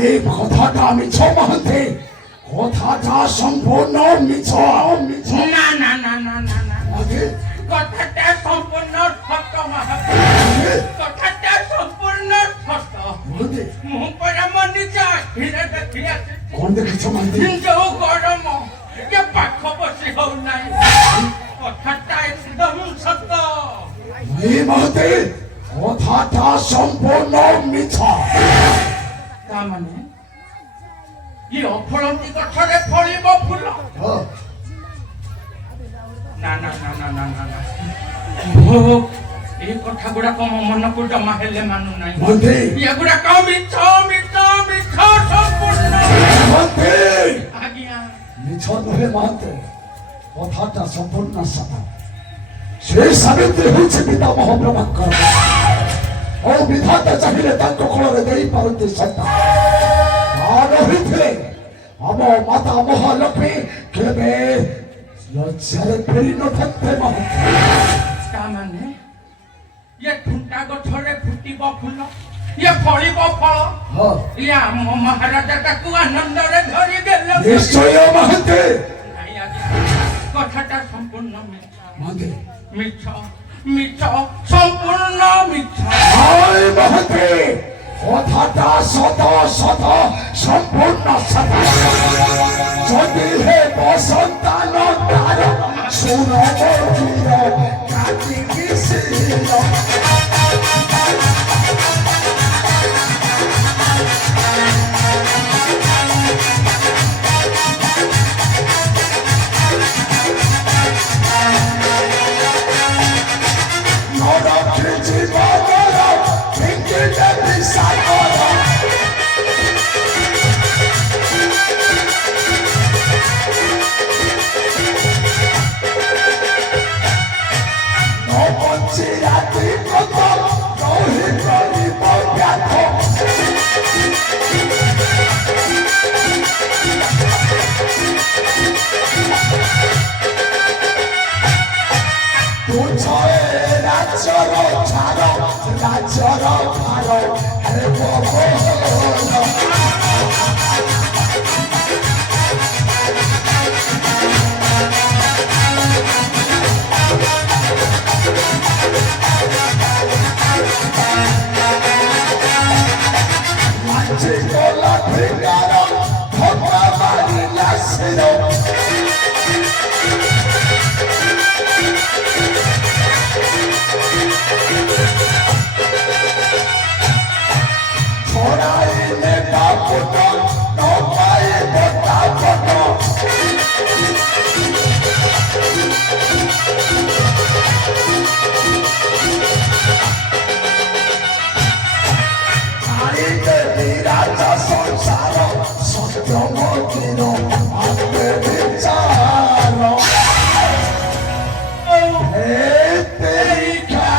এই কথাটা মিছ মহান্তি, কথাটা সম্পূর্ণ মিছ। না না না না না না মহান্তি, কথাটা সম্পূর্ণ সত্য মহান্তি, কথাটা সম্পূর্ণ সত্য। মহান্তি, ମୁଁ ପରା ମୋ ନିଜ ଆଖିରେ ଦେଖି ଆସିଛି। କଣ ଦେଖିଛ ମହାନ୍ତି? ଯୋଉ ଗରମ ଏ ପାଖ ବସି ହଉନାହିଁ, କଥାଟା ଏକଦମ ସତ। এই মহান্তি, কথাটা সম্পূর্ণ মিছ। ତାମାନେ ଇଏ ଅଫଳନ୍ତି ଗଛରେ ଫଳିବ ଫୁଲ? ହଁ, ନା ନା ନା ନା ନା ନା ନା ମୁଁ এই কথা গুড়াক ମୋ ମନକୁ ଜମା ହେଲେ ମାନୁନାହିଁ। ମହାନ୍ତି, ଏଗୁଡାକ ମିଛ ମିଛ ମିଛ ସମ୍ପୂର୍ଣ୍ଣ। ମହାନ୍তি, ଆଜ୍ଞା ମିଛ ନୁହେଁ ମହାନ୍ତି, କଥାଟା ସମ୍ପୂର୍ଣ୍ଣ ସତ। ସେ ସାବିତ୍ରୀ ହେଉଛି ପିତାମହ ବ୍ରହ୍ମାଙ୍କର। ଆଉ ବିଧାତା ଚାହିଁଲେ ତାଙ୍କ କୋଳରେ ଦେଇପାରନ୍ତି ସନ୍ତାନ। ରହିଥିଲେ ଆମ ମାତା ମହାଲକ୍ଷ୍ମୀ କେବେ ଲଜ୍ଜାରେ ଫେରି ନଥାନ୍ତେ ମହାନ୍ତି। ତାମାନେ ଇଏ ଠୁଣ୍ଟା ଗଛରେ ଫୁଟିବ ଫୁଲ, ଇଏ ଫଳିବ ଫଳ, ହଁ, ଇଏ ଆମ ମହାରାଜା ତାକୁ ଆନନ୍ଦରେ ଧରି ଦେଲେ। ନିଶ୍ଚୟ ମହାନ୍ତି। ନାଇଁ ଆଜ୍ଞା, କଥାଟା ସମ୍ପୂର୍ଣ୍ଣ ମିଛ ମହାନ୍ତି, ମିଛ ମିଛ ସମ୍ପୂର୍ଣ୍ଣ ମିଛ। ହାୟ ମହାନ୍ତି, কথাটা সত সত সম্পূর্ণ সত। যদি হে বসন্তান তার সুরব চির কাটিকি শির। নরকে জীবনর ভিঙ্গিতে বিসাগর। নবঞ্চি রাতি কত রহি করিব ব্যাধ। তুঝে রাজ্যর ছাড়, রাজ্যর ভার হেব বহন। লাঞ্চি গলা ফিঙ্গার ধোকা মারিলা শির। ছড়াইলে বাপুট নপাইব তাপট। ছাড়িতে বিরাজ সংসার সত্যমতির আত্মে বিচার। হে তেরিকা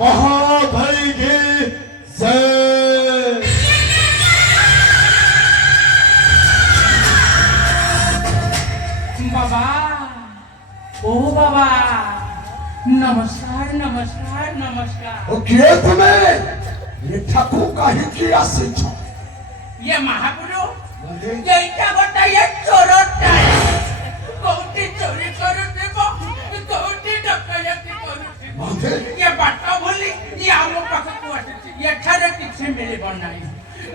महाभाई की जय। বাবা, ও বাবা, নমস্কার নমস্কার নমস্কার। ও কিଏ ତୁମେ? ଏଠାକୁ କାହିଁକି ଆସିଛ? ଇଏ ମହାପୁରୁ, ଏଇଟା ଗୋଟାଏ ଚୋରଟାଏ। କୋଉଠି ଚୋରି କରୁଥିବ, କୋଉଠି ଡକାୟତି କରୁଥିବ। ମହାନ୍ତି, ଇଏ ବାଟ ଭୁଲି ଇଏ ଆମ ପାଖକୁ ଆସିଛି। ଏଠାରେ କିଛି ମିଳିବ ନାହିଁ।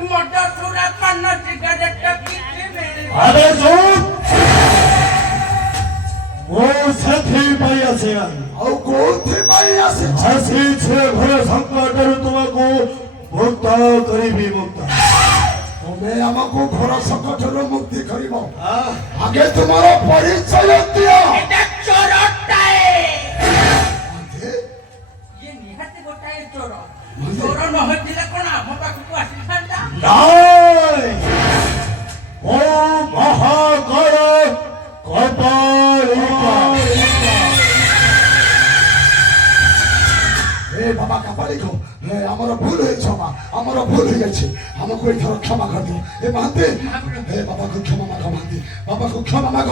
ମଦ ସୁରା ପାନ ସିଗାରେଟ କିଛି ମିଳିବ। अरे सुन, वो साथी पाई आसे ଆଉ କୋଉଥିପାଇଁ ଆସିଛ? आसी छे घर संकटରୁ ତୁମକୁ ମୁକ୍ତ କରିବି ମୁକ୍ତ। ତୁମେ ଆମକୁ ଘର ସଂକଟରୁ ମୁକ୍ତି କରିବ। ଆଗେ ତୁମର ପରିଚୟ ଦିଅ। ଏଟା ଚୋରଟାଏ। ମହାନ୍ତି, ଇଏ ନିହାତି ଗୋଟାଏ ଚୋର। ଚୋର ନ ହୋଇଥିଲେ କଣ ଆମ ପାଖକୁ ଆସିଥାନ୍ତା? ନାଇଁ, ଓ ମହାକାଳ କପାଳିକା। ଏ ବାବା କାପାଳିକ, ଆମର ଭୁଲ ହେଇଛି ମା, ଆମର ଭୁଲ ହେଇଯାଇଛି। ଆମକୁ ଏଥର କ୍ଷମା କରିଦିଅ। ଏ ମହାନ୍ତି, ଏ ବାବାକୁ କ୍ଷମା ମାଗ ମହାନ୍ତି, ବାବାକୁ କ୍ଷମା ମାଗ।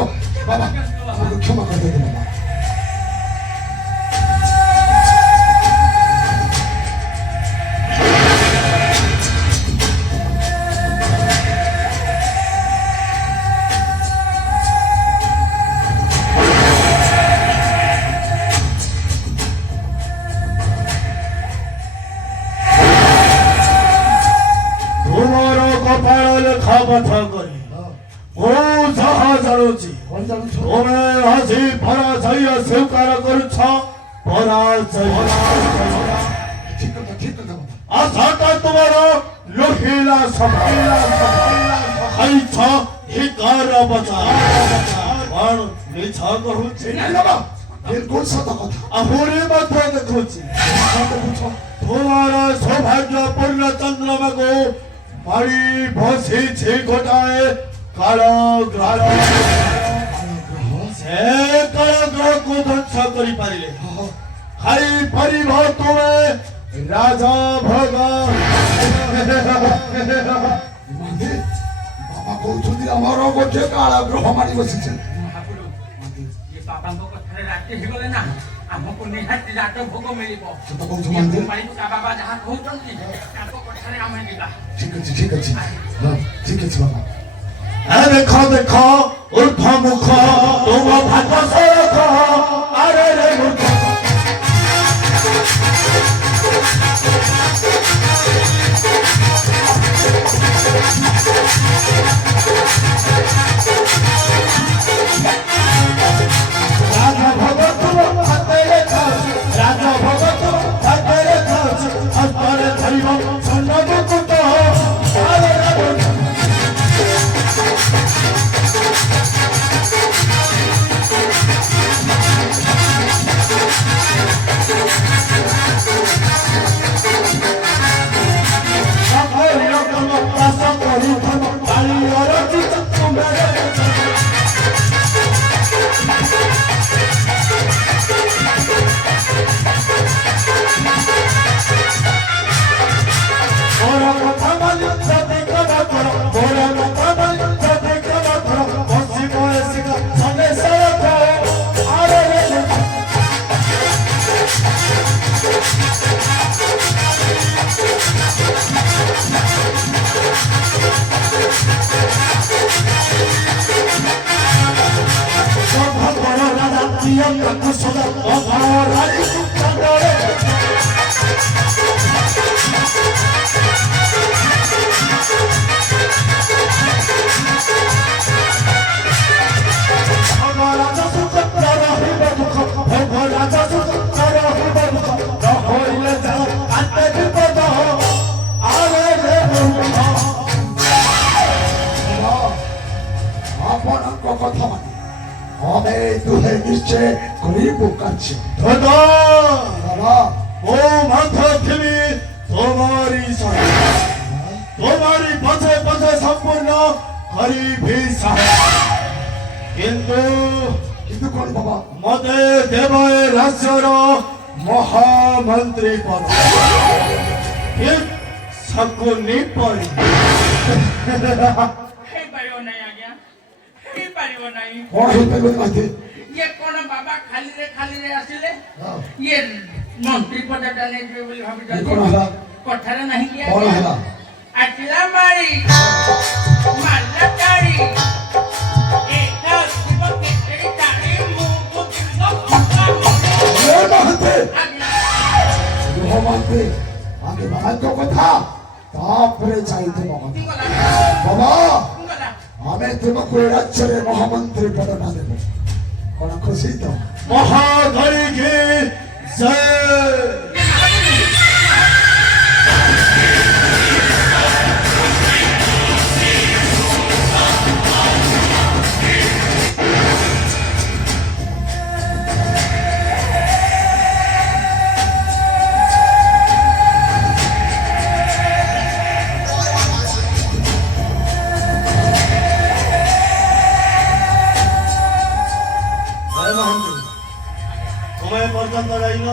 ବାବା ଆମକୁ କ୍ଷମା କରିଦିଅ ବାବା। ଲେଖା କଥା କରି ମୁଁ ଯାହା ଜାଣୁଛି କଣ ଜାଣୁଛ ତୁମେ ଆଜି ପରାଜୟ ସ୍ୱୀକାର କରୁଛ ପରାଜୟ ଠିକ କଥା ଆଶାଟା ତୁମର ଲୋହିଲା ଖାଇଛ ଧିକାର ବଚା କଣ ମିଛ କହୁଛି ନାଇଁ ବାବା ବିଲକୁଲ ସତ କଥା ଆହୁରି ମଧ୍ୟ ଦେଖୁଛି ତୁମର ସୌଭାଗ୍ୟପୂର୍ଣ୍ଣ ଚନ୍ଦ୍ରମାକୁ ମାଡ଼ି ବସିଛି ଗୋଟାଏ କାଳ ଗ୍ରହ ସେ କାଳ ଗ୍ରହକୁ ଧ୍ୱଂସ କରିପାରିଲେ ଖାଇପାରିବ ତୁମେ ରାଜା ଭୋଗ ମହାନ୍ତି ବାବା କହୁଛନ୍ତି ଆମର ଗୋଟେ କାଳ ଗ୍ରହ ମାରି ବସିছে ମହାପୁରୁ ଇଏ ବାବାଙ୍କ କଥାରେ ରାଜି ହେଇଗଲେ ନା ଆମକୁ ନିହାତି ରାଜ ଭୋଗ ମିଳିବ ସତ କହୁଛ ମହାନ୍ତି ମାଳିକା ବାବା ଯାହା କହୁଛନ୍ତି ତାଙ୍କ କଥାରେ ଆମେ ଯିବା ଠିକ ଅଛି ହଁ ଠିକ ଅଛି ବାବା ଦେଖ ଦେଖ ଉର୍ଦ୍ଧ ମୁଖ ତୁମ ଭାଗ ସରଖ ଆରେ ରେ ମୂର୍ଖ ରାଜା ଭୋଗ ତୁମ ହାତରେ ଖାଉଛି ରାଜା ଭୋଗ ତୁମ ହାତରେ ଖାଉଛି ହସ୍ତରେ ଧରିବ ସ୍ୱର୍ଣ୍ଣ ମୁକୁଟ ଆରେ ରେ ମୂର୍ଖ ଆପଣଙ୍କ କଥା ମାନେ ଆମେ ଦୁହେଁ ନିଶ୍ଚୟ କରିବୁ କାର୍ଯ୍ୟ ବାବା ବାବା ମୁଁ ମଧ୍ୟ ଥିବି তোমারি তোমারি পথে পথে সম্পূর্ণ করিবি কিন্তু কিন্তু কোন বাবা মতে দেব এ রাজ্যর মহামন্ত্রী পদ ঠিক শকুনি পরি ହେଇପାରିବ ନାହିଁ ଆଜ୍ଞା ହେଇପାରିବ ନାହିଁ କଣ ହେଇପାରିବ ନାହାନ୍ତି ଇଏ କଣ ବାବା ଖାଲିରେ ଆସିଲେ ଇଏ ମନ୍ତ୍ରୀ ପଦଟା ନେଇଯିବେ ବୋଲି ଭାବିଛନ୍ତି କଣ ହେଲା କଥାରେ ନାହିଁ କି କଣ ହେଲା ଆସିଲା ମାରି ମାରିଲା ତାଳି ଏକା ଯିବ କେତେରି ତାଳି ମୁକୁ ଯିବ ଏ ମହାନ୍ତି ଆଜ୍ଞା ମହାନ୍ତି ଆଗେ ଭାଗ୍ୟ କଥା ତାପରେ ଚାହିଁଥିବ କଥା ବାବା ଆମେ ତୁମକୁ ଏ ରାଜ୍ୟରେ ମହାମନ୍ତ୍ରୀ ପଦଟା ଦେବୁ କଣ ଖୁସି ତ মহাধরী কি জয় তুমি পর্যন্ত যাইল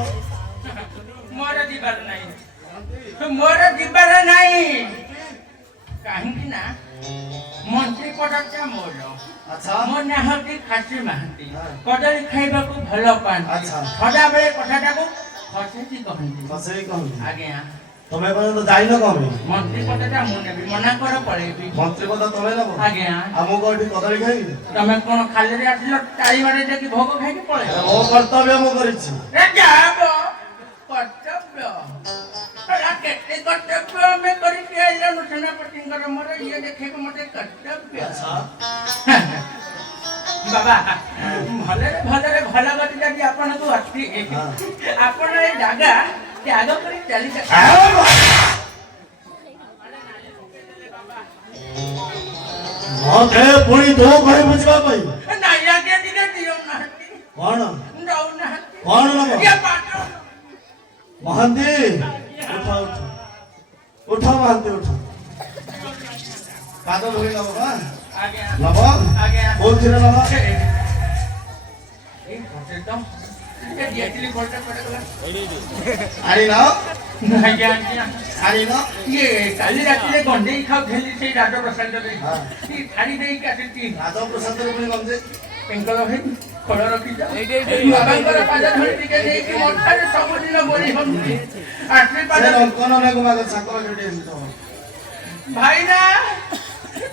ମୋର ଯିବାର ନାହିଁ କାହିଁକି ନା ମନ୍ତ୍ରୀ ପଦଟା ମୋର আচ্ছা ମୋ ନାଁ ହେଉଛି ଖାସି ମହାନ୍ତି କଦଳୀ ଖାଇବାକୁ ଭଲ ପାଆନ୍ତି ଆଚ୍ଛା। ସଦାବେଳେ କଥାଟାକୁ ଖସେଇକି କହନ୍ତି বসেই কম ଆଜ୍ଞା তুমি পর্যন্ত যাইল কমে ମନ୍ତ୍ରୀ ପଦଟା ମୁଁ ନେବି ମନା କର ପଳେଇବି মন্ত্রী কথা তুমি নেব ଆଜ୍ଞା ଆମକୁ ଏଠି କଦଳୀ ଖାଇବି ତମେ କଣ ଖାଲିରେ ଆସିଲ ଚାରି ବାଡ଼େ ଯାଇକି ଭୋଗ ଖାଇକି ପଳେଇବ ମୋ କର୍ତ୍ତବ୍ୟ ମୁଁ କରିଛି ରେ ଯାବ କର୍ତ୍ତବ୍ୟ କେତେ କର୍ତ୍ତବ୍ୟ ଆମେ କରିକି ଆଇଲୁ ସେ ସେନାପତିଙ୍କର ମୋର ଇଏ ଦେଖିବାକୁ ମୋତେ କର୍ତ୍ତବ୍ୟ। ଆଚ୍ଛା ବାବା ଭଲରେ ଭଲରେ ଭଲ ଗତି ଯଦି ଆପଣଙ୍କୁ ଅଛି ଆପଣ ଏ ଜାଗା ତ୍ୟାଗ କରି ଚାଲିଯାଏ। ମତେ ପୁଣି ତୁ କହି ବୁଝିବା ପାଇଁ ନାଇଁ ଆଜ୍ଞା ଟିକେ ଦିଅନାହାନ୍ତି କଣ ଦଉନାହାନ୍ତି କଣ ନବ ଇଏ ପାଠ ମହାନ୍ତି ଉଠ ଉଠ ଉଠ ମହାନ୍ତି ଉଠ ପାଦ ଧୋଇ ନବ ବା ଆଜ୍ଞା ନବ ଆଜ୍ଞା କୋଉଥିରେ ନବ ଏଇ ଫଟୋ ତ ଏ ଦିଆଥିଲି ଫଟୋ ପଡିଗଲା ଆଣିନ ଆଜ୍ଞା ଆଜ୍ଞା ଆଣିନ ଇଏ କାଲି ରାତିରେ ଗଣ୍ଡେଇ ଖାଉଥିଲି ସେଇ ରାଜପ୍ରସାଦରେ ଛାଡ଼ି ଦେଇକି ଆସିଛି ରାଜପ୍ରସାଦରେ ପୁଣି ଗନ୍ଧେ ପିଙ୍କଳ ଭାଇ ଫଳ ରଖିଛ ବାବାଙ୍କର ପାଦ ଧରି ଟିକେ ଦେଇକି ମଥାରେ ସବୁଦିନ ବୋଳି ହଉଛି ଆଶୀର୍ବାଦ ସେ ରଙ୍କନ ନେକୁ ମାଗ ଚାକର ଯୋଡ଼ି ଆସିଛ ଭାଇ ନା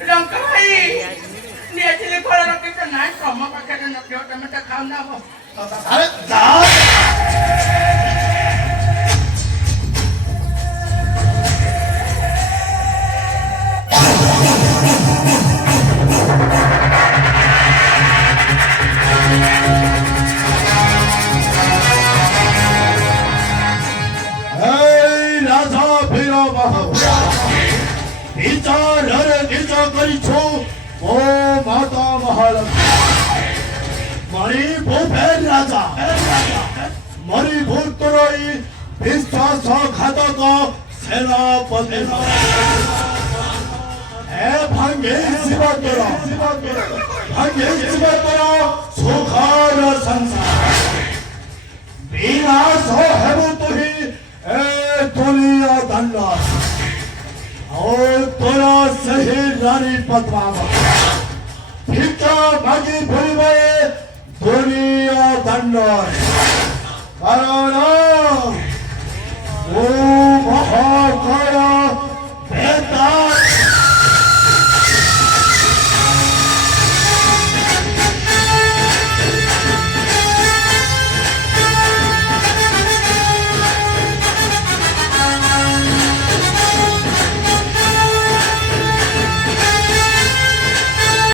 ଲଙ୍କା ଭାଇ ଦିଆଥିଲି ଫଳ ରଖିଛ ନାଇଁ ତମ ପାଖରେ ନଥିବ ତମେ ତ ଖାଉନା ହବ ଆରେ ଯା ରାଜା ବୀର ବିଚାରରେ ନିଜ କରିଛୁ ଓ ମାତା ମହାଲକ୍ଷ୍ମୀ ମଣିପୁର ରାଜା ମଣିପୁର ତୋରଇ ବିଶ୍ୱାସଘାତକ ସେନାପତି ଏ ଭାଙ୍ଗେ ଶିବ ତୋର ଭାଙ୍ଗେ ଶିବ ତୋର ସୁଖର ସଂସାର ବିନାଶ ହେବୁ ତୁହି ଏ ଦୁନିଆ ଦଣ୍ଡ और तोरा सही रानी पद्मावती भिक्षा मागी भूलिबे दुनिया दंड कारण ओ महाकाल